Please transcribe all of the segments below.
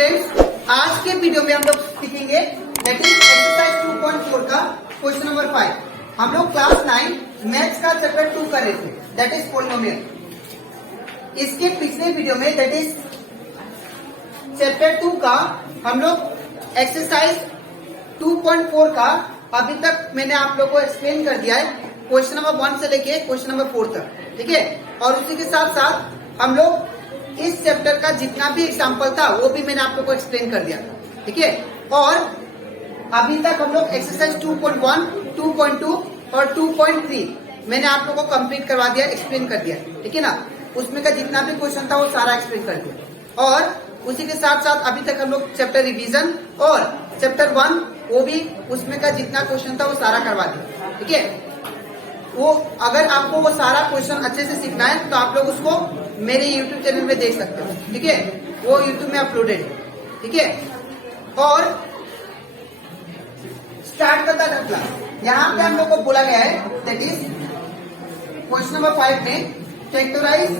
Students, आज के video में हम लोग सीखेंगे दैट इज एक्सरसाइज 2.4 का क्वेश्चन नंबर 5। हम लोग क्लास 9 मैथ्स का चैप्टर 2 कर रहे थे, दैट इज पॉलिनोमियल। इसके पिछले वीडियो में दैट इज चैप्टर 2 का हम लोग एक्सरसाइज 2.4 का अभी तक मैंने आप लोगों को एक्सप्लेन कर दिया है, क्वेश्चन नंबर 1 से लेके क्वेश्चन नंबर 4 तक, ठीक है। और उसी के साथ साथ हम लोग इस चैप्टर का जितना भी एग्जाम्पल था वो भी मैंने आप लोगों को एक्सप्लेन कर दिया, ठीक है। और अभी तक हम लोग एक्सरसाइज 2.1, 2.2 और 2.3 मैंने आप लोगों को कंप्लीट करवा दिया, एक्सप्लेन कर दिया, ठीक है ना। उसमें का जितना भी क्वेश्चन था वो सारा एक्सप्लेन कर दिया। और उसी के साथ साथ अभी तक हम लोग चैप्टर रिवीजन और चैप्टर 1 वो भी उसमें का जितना क्वेश्चन था वो सारा करवा दिया, ठीक है। वो अगर आपको वो सारा क्वेश्चन अच्छे से सीखना है तो आप लोग उसको मेरे YouTube चैनल में देख सकते हो, ठीक है। वो YouTube में अपलोडेड है, ठीक है। और स्टार्ट करता है क्लास। यहाँ पे हम लोग को बोला गया है दैट इज क्वेश्चन नंबर 5 में फैक्टराइज।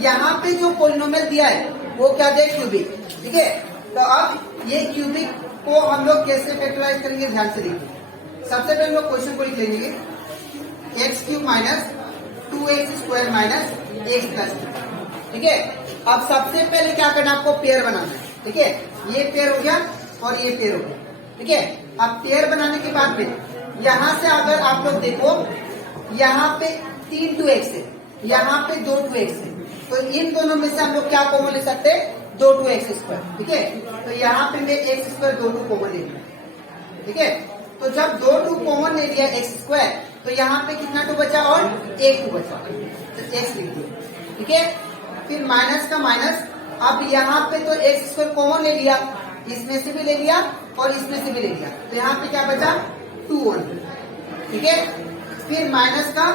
यहाँ पे जो पॉलिनोमियल दिया है वो क्या दिया, क्यूबिक, ठीक है। तो अब ये क्यूबिक को हम लोग कैसे फैक्टराइज करेंगे, ध्यान से देखिए। सबसे पहले हम लोग क्वेश्चन को लिख लेंगे, x cube minus 2x square minus x plus, ठीक है। अब सबसे पहले क्या करना है, आपको पेयर बनाना है, ठीक है। ये पेयर हो गया और ये पेयर हो गया, ठीक है। अब पेयर बनाने के बाद में यहाँ से अगर आप लोग देखो, यहाँ पे 3 2x है, यहाँ पे 2 2x है, तो इन दोनों में से हम लोग क्या कॉमन ले सकते हैं, 2 2x स्क्वायर, ठीक है। तो यहाँ पे मैं एक्स स्क्वायर 2 2 कॉमन ले लिया, ठीक है। तो जब 2 2 कॉमन ले लिया एक्स स्क्वायर, तो यहाँ पे कितना 2 बचा और 1 2 बचा, तो एक्स लिख दिया, ठीक है। फिर माइनस का माइनस, अब यहाँ पे तो एक्स स्क्वायर कॉमन ले लिया, इसमें से भी ले लिया और इसमें से भी ले लिया, तो यहाँ पे क्या बचा 2 1, ठीक है। फिर माइनस का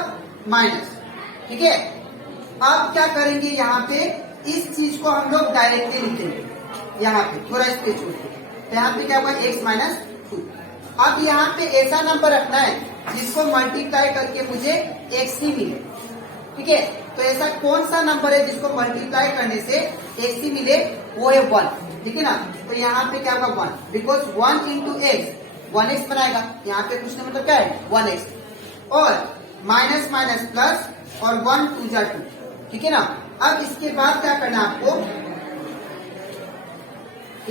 माइनस, ठीक है। अब क्या करेंगे, यहाँ पे इस चीज को हम लोग डायरेक्टली लिख देंगे, यहाँ पे थोड़ा स्पेस छोड़ के, तो यहाँ पे क्या हुआ एक्स माइनस 2। अब यहाँ पे ऐसा नंबर रखना है जिसको मल्टीप्लाई करके मुझे एक्स ही मिले, ठीक है। तो ऐसा कौन सा नंबर है जिसको मल्टीप्लाई करने से एक्स ही मिले, वो है 1, ठीक है ना। तो यहाँ पे क्या होगा 1, बिकॉज 1 इंटू एक्स 1x बनाएगा, यहाँ पे पूछने मतलब क्या है 1x। और माइनस माइनस प्लस और 1 2 जा 2, ठीक है ना। अब इसके बाद क्या करना है आपको,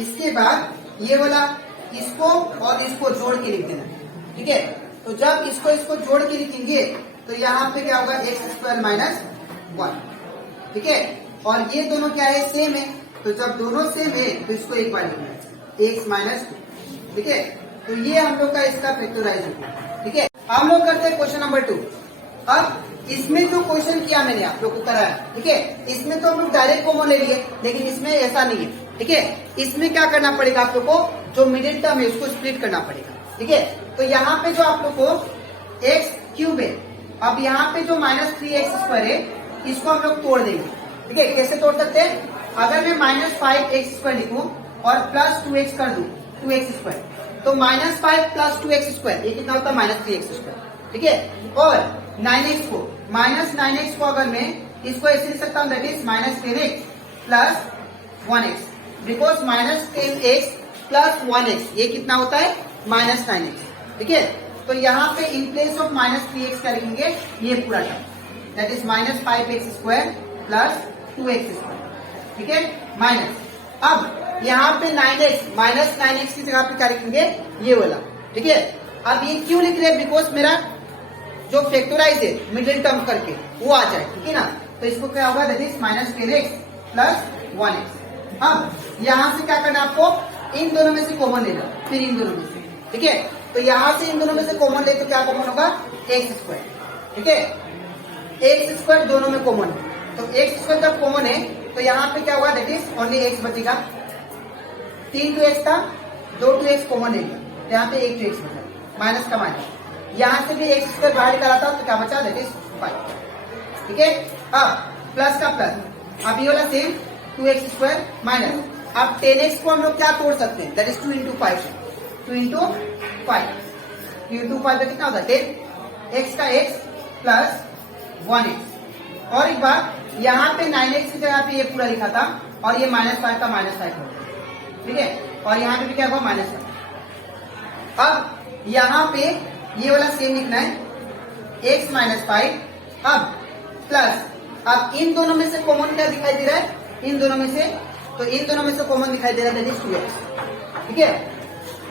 इसके बाद ये वाला इसको और इसको जोड़ के लिख देना, ठीक है। तो जब इसको जोड़ के लिखेंगे तो यहाँ पे क्या होगा एक्स स्क्वायर माइनस 1, ठीक है। और ये दोनों क्या है, सेम है, तो जब दोनों सेम है तो इसको एक बार लिखना है एक्स माइनस 2, ठीक है। तो ये हम लोग का इसका फैक्टराइज होगा, ठीक है। हम लोग करते हैं क्वेश्चन नंबर 2। अब इसमें जो क्वेश्चन किया मैंने आप लोग को कराया, ठीक है, इसमें तो हम लोग डायरेक्ट कॉमन ले लिए, लेकिन इसमें ऐसा नहीं है, ठीक है। इसमें क्या करना पड़ेगा, आप लोग को जो मिडिल टर्म है उसको स्प्लिट करना पड़ेगा, ठीक है। तो यहाँ पे जो आप लोग को एक्स क्यूब है, अब यहाँ पे जो माइनस 3x स्क्वायर है इसको हम लोग तोड़ देंगे, ठीक है। कैसे तोड़ सकते हैं, अगर मैं माइनस 5x स्क्वायर लिखूं और प्लस 2x कर दूं 2x स्क्वायर, तो माइनस 5 प्लस 2x स्क्वायर ये कितना होता है माइनस 3x स्क्वायर, ठीक है। और 9x को माइनस 9x को अगर मैं इसको ऐसे लिख सकता हूँ that is minus 10x plus 1x, because minus 10x plus 1x ये कितना होता है माइनस 9x, ठीक है। तो यहाँ पे in place of minus 3x करेंगे ये पूरा term, that is minus 5x square plus 2x square, ठीक है, माइनस। अब यहाँ पे 9x माइनस 9x की जगह पे क्या लिखेंगे, ये वाला, ठीक है। अब ये क्यों लिख रहे हैं, बिकॉज मेरा जो फैक्टराइज है मिडिल टर्म करके वो आ जाए, ठीक है ना। तो इसको क्या होगा, that is minus 10x plus 1x। अब यहाँ से क्या करना आपको, इन दोनों में से कॉमन लेना, फिर इन दोनों में से, ठीक है। तो यहाँ से इन दोनों में से कॉमन ले तो क्या कॉमन होगा एक्स स्क्वायर, ठीक है। एक्स स्क्वायर दोनों में कॉमन है, तो एक्स स्क्वायर जब कॉमन है तो यहाँ पे क्या हुआ, दैट इज ओनली एक्स बचेगा। 3 2x था, 2 2x कॉमन ले लिया, यहाँ पे 1 2x बचा, माइनस का माइनस, यहाँ से भी एक्स स्क्वायर बाहर निकाला था तो क्या बचा, दैट इज 5, ठीक है। अब प्लस का प्लस, अब ये वाला सेम 2x स्क्वायर माइनस, अब 10x को हम लोग क्या तोड़ सकते हैं, that is 2 into 5, 2 into 5, 2 into 5 का कितना होता है 10, x का x प्लस 1x। और एक बार यहाँ पे 9x की जगह पे ये पूरा लिखा था और ये माइनस 5 का माइनस 5 होगा, ठीक है, और यहाँ पे भी क्या होगा -1। अब यहाँ पे ये वाला सेम लिखना है, x - 5। अब प्लस, अब इन दोनों में से कॉमन क्या दिखाई दे रहा है, इन दोनों में से, तो इन दोनों में से कॉमन दिखाई दे रहा है, दैट इज 2x। ठीक है,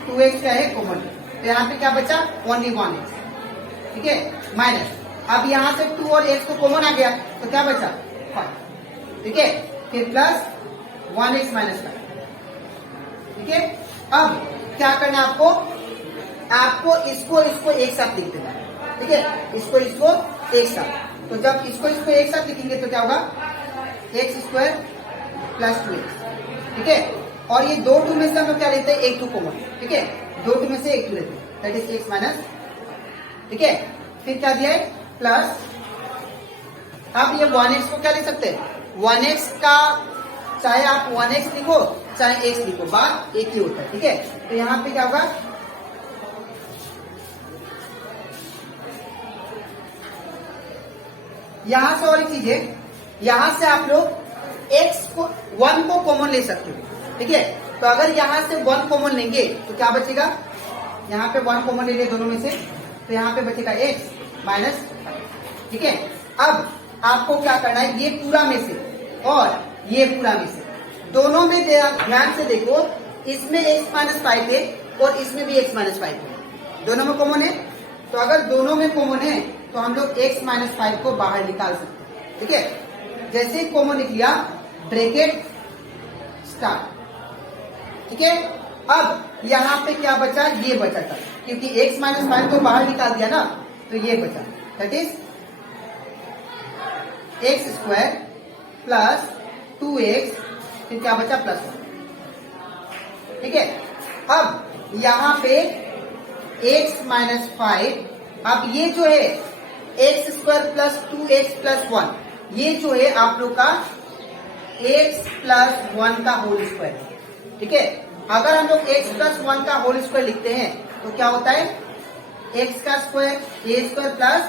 2x क्या है कॉमन, तो यहाँ पे क्या बचा, ओनली 1x। ठीक है, माइनस, अब यहाँ से 2 और x तो कॉमन आ गया, तो क्या बचा 5। ठीक है, फिर प्लस 1x - 5। ठीक है, अब क्या करना है आपको, आपको इसको एक साथ लिख देना है। ठीक है, इसको एक साथ, तो जब इसको एक साथ लिखेंगे तो क्या होगा, x² + 2x। ठीक है, और ये 2 2 में से हम लोग क्या लेते हैं, एक 2 कॉमन। ठीक है, 2 2 में से एक 2 लेते हैं, दैट इज x माइनस। ठीक है, फिर क्या दिया है, प्लस, आप ये 1x को क्या ले सकते हैं, 1x का चाहे आप 1x लिखो चाहे x लिखो, बात एक ही होता है। ठीक है, तो यहाँ पे क्या होगा, यहां से और एक चीज है, यहां से आप लोग x को 1 को कॉमन ले सकते हो। ठीक है, तो अगर यहां से 1 कॉमन लेंगे तो क्या बचेगा, यहाँ पे 1 कॉमन ले लिया दोनों में से, तो यहाँ पे बचेगा x - 5। ठीक है, अब आपको क्या करना है, ये पूरा में से और ये पूरा में से, दोनों में ध्यान से देखो, इसमें x - 5 है और इसमें भी x - 5 है, दोनों में कॉमन है। तो अगर दोनों में कॉमन है तो हम लोग x - 5 को बाहर निकाल सकते हैं। ठीक है, जैसे ही कॉमन लिख लिया, ब्रैकेट स्टार्ट। ठीक है, अब यहाँ पे क्या बचा, ये बचा था, क्योंकि x - 5 तो बाहर निकाल दिया ना, तो ये बचा, दैट इज x² + 2x, फिर क्या बचा, +1। ठीक है, अब यहाँ पे x - 5, अब ये जो है x² + 2x + 1, ये जो है आप लोग का x + 1 का होल स्क्वायर। ठीक है, अगर हम लोग x + 1 का होल स्क्वायर लिखते हैं तो क्या होता है, x का स्क्वायर a² +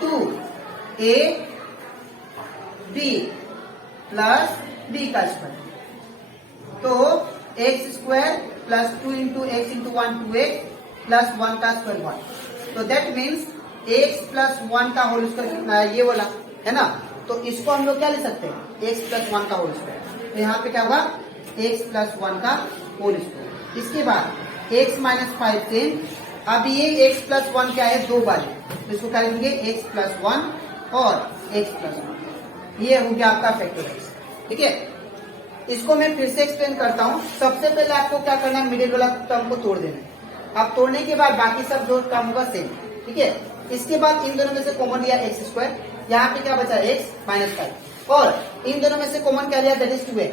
2ab + b का स्क्वायर, तो x² + 2 × x × 1 2x + 1 का स्क्वायर 1, तो दैट मीन्स x + 1 का होल स्क्वायर कितना है, ये वाला है ना, तो इसको हम लोग क्या ले सकते हैं, x + 1 का होल स्क्वायर। तो यहाँ पे क्या होगा, x + 1 का होल स्क्वायर। इसके बाद x - 5 से, अब ये x + 1 क्या है, 2 बार, तो इसको क्या लिखेंगे, x + 1 और x + 1, ये हो गया आपका फैक्टराइज। ठीक है, इसको मैं फिर से एक्सप्लेन करता हूँ। सबसे पहले आपको क्या करना है, मिडिल वाला टर्म को तोड़ देना है। आप तोड़ने के बाद बाकी सब जो टर्म होगा सेम। ठीक है, इसके बाद इन दोनों में से कॉमन लिया x², यहाँ पे क्या बचा, x - 5, और इन दोनों में से कॉमन क्या लिया, दैट इज 2x,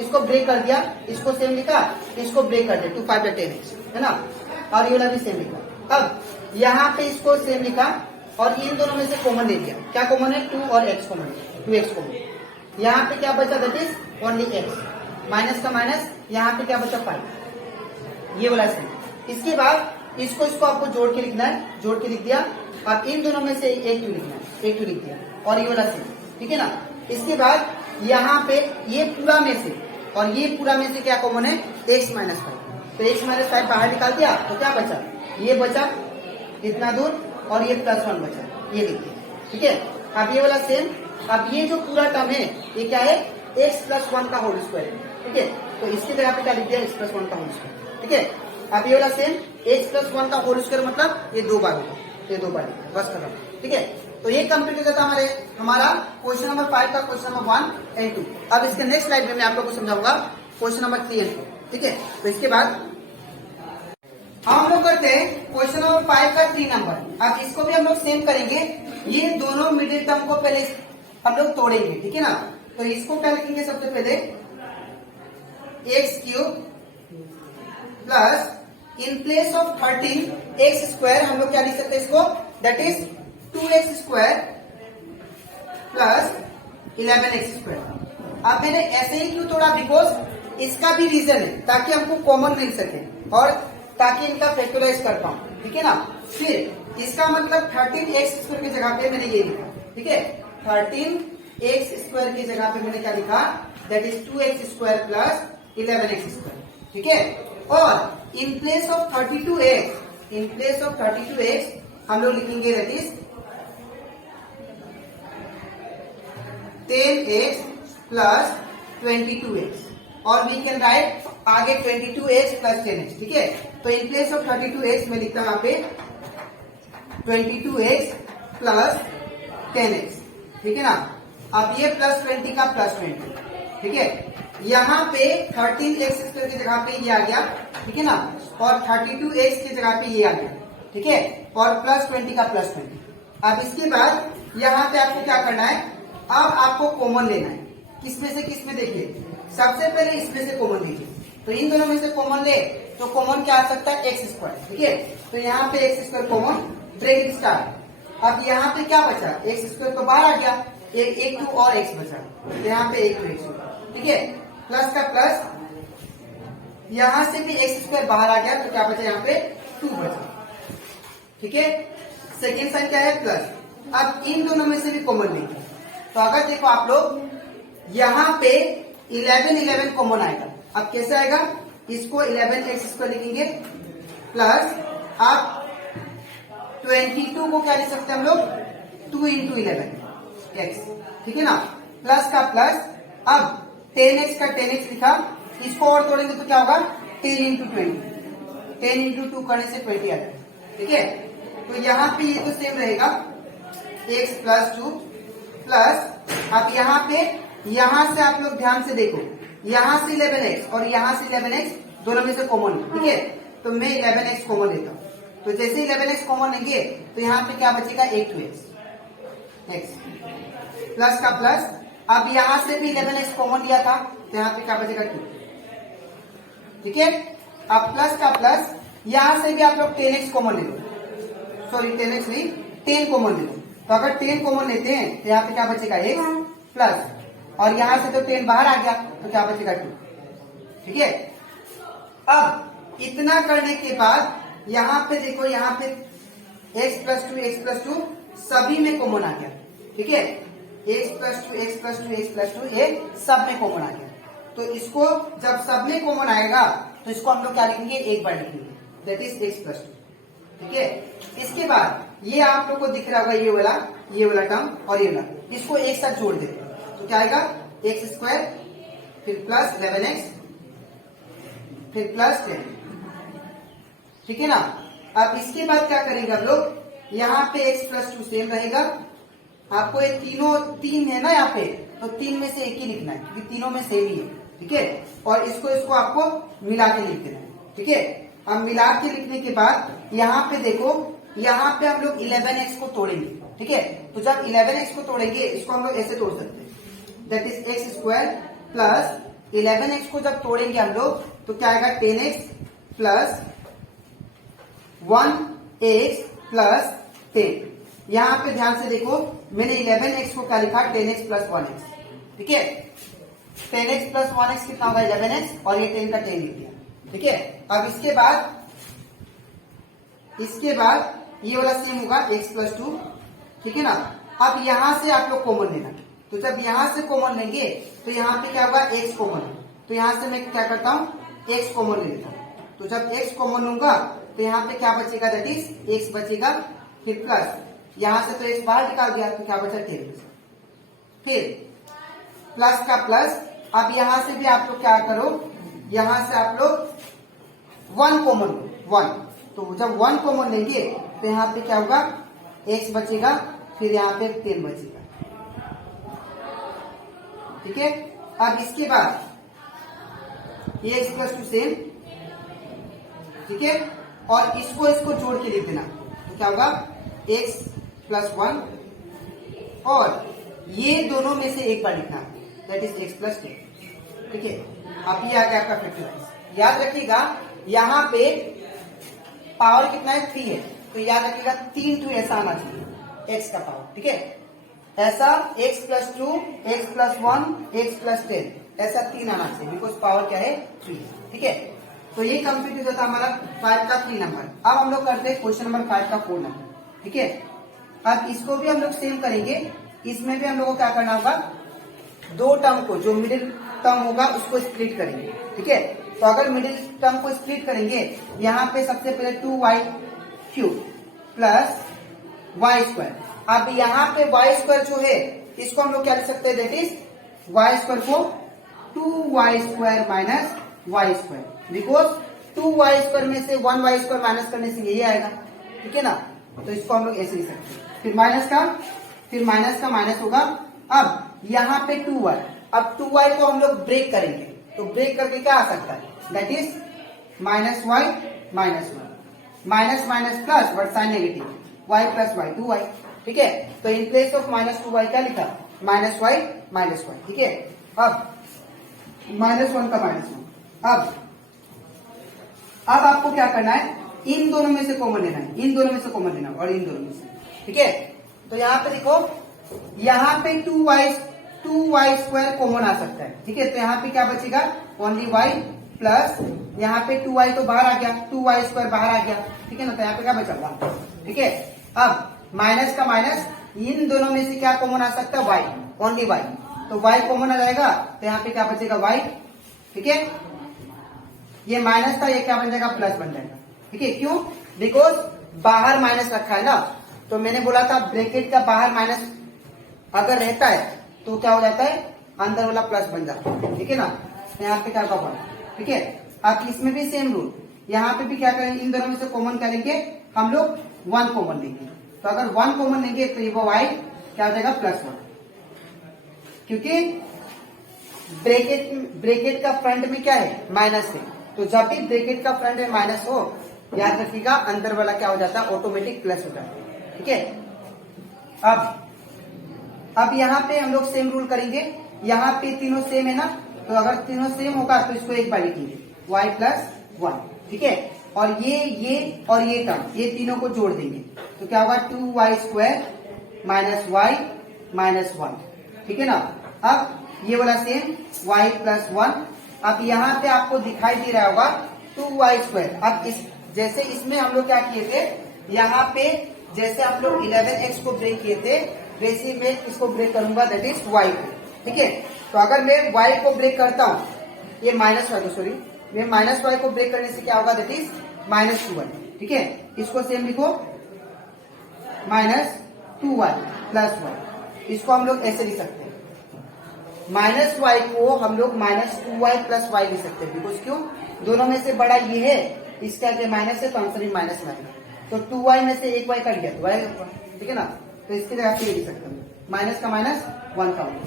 इसको ब्रेक कर दिया, इसको सेम लिखा, इसको ब्रेक कर दिया, 2 5 = 10x, है ना, और ये वाला भी सेम लिखा। अब यहाँ पे इसको सेम लिखा और इन दोनों में से कॉमन ले लिया, क्या कॉमन है, 2 और x कॉमन, 2x कॉमन, यहाँ पे क्या बचा, that is only x, minus का माइनस, यहाँ पे क्या बचा, 5, ये वाला सेम। इसके बाद इसको आपको जोड़ के लिखना है, जोड़ के लिख दिया। अब इन दोनों में से एक 2 लिखना है, एक 2 लिख दिया, और ये वाला सेम। ठीक है ना, इसके बाद यहाँ पे ये पूरा में से और ये पूरा में से क्या कॉमन है, x - 5, तो x - 5 बाहर निकाल दिया, तो क्या बचा, ये बचा इतना दूर, और ये +1 बचा, ये लिख दिया। ठीक है, अब ये वाला सेम, अब ये जो पूरा टर्म है ये क्या है, x + 1 का होल स्क्वायर है। ठीक है, तो इसके जगह पे क्या लिख दिया, x + 1 का होल स्क्वायर। ठीक है, अब ये वाला सेम, x + 1 का होल स्क्वायर मतलब ये 2 बार होगा, ये 2 बार, बस खत्म। ठीक है, तो ये कंप्लीट हो जाता हमारा क्वेश्चन नंबर 5 का क्वेश्चन नंबर 1 और 2। अब इसके नेक्स्ट स्लाइड में मैं आप लोग को समझाऊंगा क्वेश्चन नंबर 3 और 4। ठीक है, तो इसके बाद हम लोग करते हैं क्वेश्चन नंबर 5 का 3 नंबर। अब इसको भी हम लोग सेम करेंगे, ये दोनों मिडिल टर्म को पहले हम लोग तोड़ेंगे। ठीक है ना, तो इसको क्या लिखेंगे, सबसे पहले x³ plus, in place of 13x² हम लोग क्या लिख सकते हैं इसको, that is 2x² plus 11x²। अब मैंने ऐसे ही क्यों तोड़ा, बिकॉज इसका भी रीजन है, ताकि हमको कॉमन मिल सके और ताकि इनका फैक्टराइज कर पाऊं। ठीक है ना, फिर इसका मतलब 13x² की जगह पे मैंने ये लिखा। ठीक है, 13x² की जगह पे मैंने क्या लिखा, that is 2x² plus 11x²। ठीक है। और in place of 32x, in place of 32x हम लोग लिखेंगे that is 10x plus 22x, और वी कैन राइट आगे 22x प्लस 10x, ठीक है। तो इन प्लेस ऑफ 32x में लिखता हूं यहाँ पे 22x प्लस 10x, ठीक है ना। अब ये प्लस 20 का प्लस 20, ठीक है। यहाँ पे 13x स्क्वायर की जगह पे ये आ गया, ठीक है ना, और 32x की जगह पे ये आ गया, ठीक है, और प्लस 20 का प्लस 20। अब इसके बाद यहाँ पे आपको क्या करना है, अब आपको कॉमन लेना है। किसमें से किसमें, देखिए सबसे पहले इसमें से कॉमन लीजिए। तो इन दोनों में से कॉमन ले तो कॉमन क्या आ सकता है, एक्स स्क्वायर, ठीक है। तो यहाँ पे x square common, bracket start. अब यहाँ पे क्या बचा, एक्स स्क्वायर तो बाहर आ गया, एक 2 और एक्स बचा, तो यहाँ पे एक 2 एक्स, ठीक है। प्लस का प्लस, यहां से भी एक्स स्क्वायर बाहर आ गया, तो क्या बचा यहाँ पे 2 बचा, ठीक है। सेकेंड साइन क्या है, प्लस। अब इन दोनों में से भी कॉमन लेंगे, तो अगर देखो आप लोग यहाँ पे 11 कॉमन आएगा। अब कैसे आएगा, इसको 11x स्क्वायर लिखेंगे प्लस, अब 22 को क्या लिख सकते हैं हम लोग, 2 इंटू 11x, ठीक है ना, प्लस का प्लस। अब 10x का 10x लिखा, इसको और तोड़ेंगे तो क्या होगा, 10 इंटू 20, 10 इंटू 2 करने से 20 आ जाएगा, ठीक है। तो यहाँ पे ये तो सेम रहेगा, x प्लस 2 प्लस, अब यहाँ पे, यहाँ से आप लोग ध्यान से देखो, यहाँ से 11x और यहाँ से 11x दोनों में से कॉमन, ठीक है। तो मैं 11x कॉमन लेता हूँ, तो जैसे 11x कॉमन लेंगे तो यहाँ पे क्या बचेगा, 8x प्लस का प्लस। अब यहाँ से भी 11x कॉमन लिया था, तो यहाँ पे क्या बचेगा, 2, ठीक है। अब प्लस का प्लस, यहाँ से भी आप लोग 10x कॉमन ले लो, सॉरी 10x नहीं 10 कॉमन ले लो। तो अगर 10 कॉमन लेते हैं तो यहाँ पे क्या बचेगा, x प्लस, और यहाँ से तो 10 बाहर आ गया, तो क्या बचेगा, 2, ठीक है। अब इतना करने के बाद यहाँ पे देखो, यहाँ पे x प्लस 2 सभी में कॉमन आ गया, ठीक है। x प्लस 2 ये सब में कॉमन आ गया। तो इसको जब सब में कॉमन आएगा तो इसको हम लोग क्या लिखेंगे, एक बार लिखेंगे, दैट इज x प्लस 2, ठीक है। इसके बाद ये आप लोग को दिख रहा होगा, ये वाला टर्म और ये वाला, इसको एक साथ जोड़ देते हैं, तो क्या आएगा, एक्स स्क्वायर फिर प्लस 11x फिर प्लस 10, ठीक है ना। अब इसके बाद क्या करेंगे हम लोग, यहाँ पे x प्लस 2 सेम रहेगा, आपको ये तीन है ना यहाँ पे, तो 3 में से एक ही लिखना है, क्योंकि तीनों में सेम ही है, ठीक है। और इसको आपको मिला के लिख देना है, ठीक है। अब मिला के लिखने के बाद यहाँ पे देखो, यहाँ पे हम लोग 11x को तोड़ेंगे, ठीक है। तो जब 11x को तोड़ेंगे, इसको हम लोग ऐसे तोड़ सकते हैं, that is x square plus 11x को जब तोड़ेंगे हम लोग तो क्या आएगा, 10x प्लस 1x प्लस 10। यहाँ पे ध्यान से देखो, मैंने 11x को क्या लिखा, 10x प्लस 1x, ठीक है। 10x प्लस 1x कितना होगा, 11x, और ये 10 का 10 लिख दिया, ठीक है। अब इसके बाद ये वाला सेम होगा, x प्लस 2, ठीक है ना। अब यहां से आप लोग कॉमन लेना, तो जब यहां से कॉमन लेंगे तो यहाँ पे क्या होगा, x कॉमन, तो यहां से मैं क्या करता हूँ, x कॉमन ले लेता हूँ। तो जब x कॉमन लूंगा तो यहाँ पे क्या बचेगा, दैट इज x बचेगा, फिर प्लस, यहां से तो x बाहर निकाल दिया, तो क्या बचा, 10, फिर प्लस का प्लस। अब यहां से भी आप लोग क्या करो, यहां से आप लोग 1 कॉमन, 1, तो जब 1 कॉमन लेंगे तो यहाँ पे क्या होगा, x बचेगा, फिर यहाँ पे 10 बचेगा, ठीक है। अब इसके बाद ये x प्लस 2 सेम, ठीक है, और इसको जोड़ के लिख देना, तो क्या होगा, x प्लस 1, और ये दोनों में से एक बार लिखना, दैट इज x प्लस 10, ठीक है। अब ये आ गया आपका फैक्टराइज। याद रखिएगा यहाँ पे पावर कितना है, 3 है, तो याद रखिएगा 3 टू ऐसा आना चाहिए x का पावर, ठीक है। ऐसा x plus 2, x plus 1, x plus 10, ऐसा 3 आना चाहिए, बिकॉज पावर क्या है, 3, ठीक है। तो ये कंप्लीट हो जाता हमारा 5 का 3 नंबर। अब हम लोग करते हैं क्वेश्चन नंबर 5 का 4 नंबर, ठीक है। अब इसको भी हम लोग सेम करेंगे, इसमें भी हम लोग को क्या करना होगा, 2 टर्म को, जो मिडिल टर्म होगा उसको स्प्लिट करेंगे, ठीक है। तो अगर मिडिल टर्म को स्प्लिट करेंगे, यहाँ पे सबसे पहले 2y cube plus Y square. अब यहाँ पे वाई स्क्वायर जो है इसको हम लोग क्या लिख सकते हैं, दैट इज वाई स्क्वायर को 2y square minus y square, because 2y square में से 1y स्क्वायर माइनस करने से यही आएगा, ठीक है ना। तो इसको हम लोग ऐसे लिख सकते हैं। फिर माइनस का माइनस होगा। अब यहाँ पे 2y, अब 2y को हम लोग ब्रेक करेंगे, तो ब्रेक करके क्या आ सकता है, that is minus y minus one, minus minus plus but sign negative, y plus y 2y, ठीक है। तो in place of minus 2y क्या लिखा, माइनस वाई, ठीक है। अब माइनस वन का माइनस वन। अब आपको क्या करना है, इन दोनों में से कॉमन लेना है, इन दोनों में से कॉमन लेना और इन दोनों में से, ठीक है। तो यहाँ पे देखो, यहाँ पे 2y स्क्वायर कॉमन आ सकता है, ठीक है। तो यहाँ पे क्या बचेगा, ओनली y प्लस यहाँ पे 2y तो बाहर आ गया, 2y स्क्वायर बाहर आ गया, ठीक है ना। तो यहाँ पे क्या बचा 1, ठीक है। अब माइनस का माइनस, इन दोनों में से क्या कॉमन आ सकता है, y, ओनली y। तो y कॉमन आ जाएगा, तो यहाँ पे क्या बचेगा y, ठीक है। ये माइनस था, ये क्या बन जाएगा, प्लस बन जाएगा, ठीक है। क्यों, बिकॉज बाहर माइनस रखा है ना, तो मैंने बोला था ब्रैकेट का बाहर माइनस अगर रहता है तो क्या हो जाता है, अंदर वाला प्लस बन जाता है, ठीक है ना। यहाँ पे क्या होगा, ठीक है। अब इसमें भी सेम रूल, यहाँ पे भी क्या करेंगे, इन दोनों में से कॉमन करेंगे हम लोग, 1 कॉमन लेंगे। तो अगर 1 कॉमन लेंगे तो ये वो y क्या हो जाएगा, +1, क्योंकि ब्रैकेट का फ्रंट में क्या है, माइनस है। तो जब भी ब्रैकेट का फ्रंट में माइनस हो, याद रखिएगा अंदर वाला क्या हो जाता है, ऑटोमेटिक प्लस हो जाता है, ठीक है। अब यहाँ पे हम लोग सेम रूल करेंगे, यहाँ पे तीनों सेम है ना, तो अगर तीनों सेम होगा तो इसको एक बार लिखेंगे, y + 1, ठीक है। और ये और ये टर्म, ये तीनों को जोड़ देंगे, तो क्या होगा, 2y square minus y minus 1, ठीक है ना। अब ये वाला सेम y + 1। अब यहाँ पे आपको दिखाई दे रहा होगा 2y स्क्वायर। अब जैसे इसमें हम लोग क्या किए थे, यहाँ पे जैसे हम लोग 11x को ब्रेक किए थे, वैसे मैं इसको ब्रेक करूंगा, दैट इज y को, ठीक है। तो अगर मैं y को ब्रेक करता हूँ, ये माइनस वाई को, सॉरी, मैं माइनस वाई को ब्रेक करने से क्या होगा, दैट इज -2y, ठीक है। इसको सेम लिखो, -2y + 1, इसको हम लोग ऐसे लिख सकते हैं, -y को हम लोग -2y + y लिख सकते हैं, बिकॉज क्यों, दोनों में से बड़ा ये है, इसका क्या माइनस है, तो आंसर ही माइनस में आएगा। तो 2y में से एक y कट गया, तो y, ठीक है ना। तो इसके जगह पे ये लिख सकते हैं, माइनस का माइनस 1 का 1।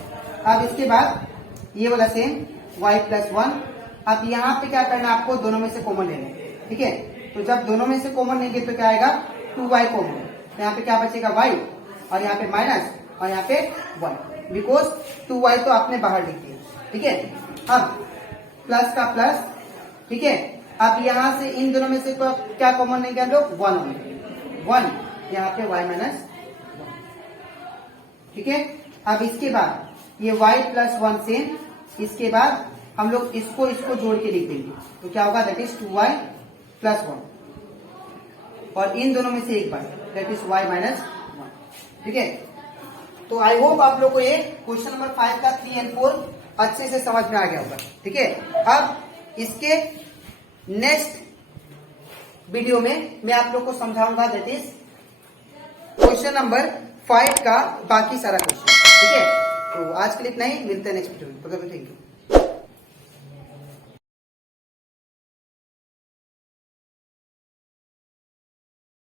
अब इसके बाद ये वाला सेम y + 1। अब यहाँ पे क्या करना है, आपको दोनों में से कॉमन लेना है, ठीक है। तो जब दोनों में से कॉमन लेंगे तो क्या आएगा, 2y कॉमन, तो यहाँ पे क्या बचेगा, y, और यहाँ पे माइनस, और यहाँ पे 1, बिकॉज 2y तो आपने बाहर लिख दिया, ठीक है। अब प्लस का प्लस, ठीक है। अब यहाँ से इन दोनों में से तो क्या कॉमन लेंगे हम लोग, 1, यहाँ पे y - 1, ठीक है। अब इसके बाद ये y + 1 सेम, इसके बाद हम लोग इसको जोड़ के लिख देंगे, तो क्या होगा, दैट इज 2y + 1, और इन दोनों में से एक बार, दैट इज y - 1, ठीक है। तो आई होप आप लोग को ये क्वेश्चन नंबर 5 का 3 और 4 अच्छे से समझ में आ गया होगा, ठीक है। अब इसके नेक्स्ट वीडियो में मैं आप लोग को समझाऊंगा, दैट इज क्वेश्चन नंबर 5 का बाकी सारा क्वेश्चन, ठीक है। तो आज के लिए इतना ही, मिलते हैं नेक्स्ट वीडियो में, थैंक यू।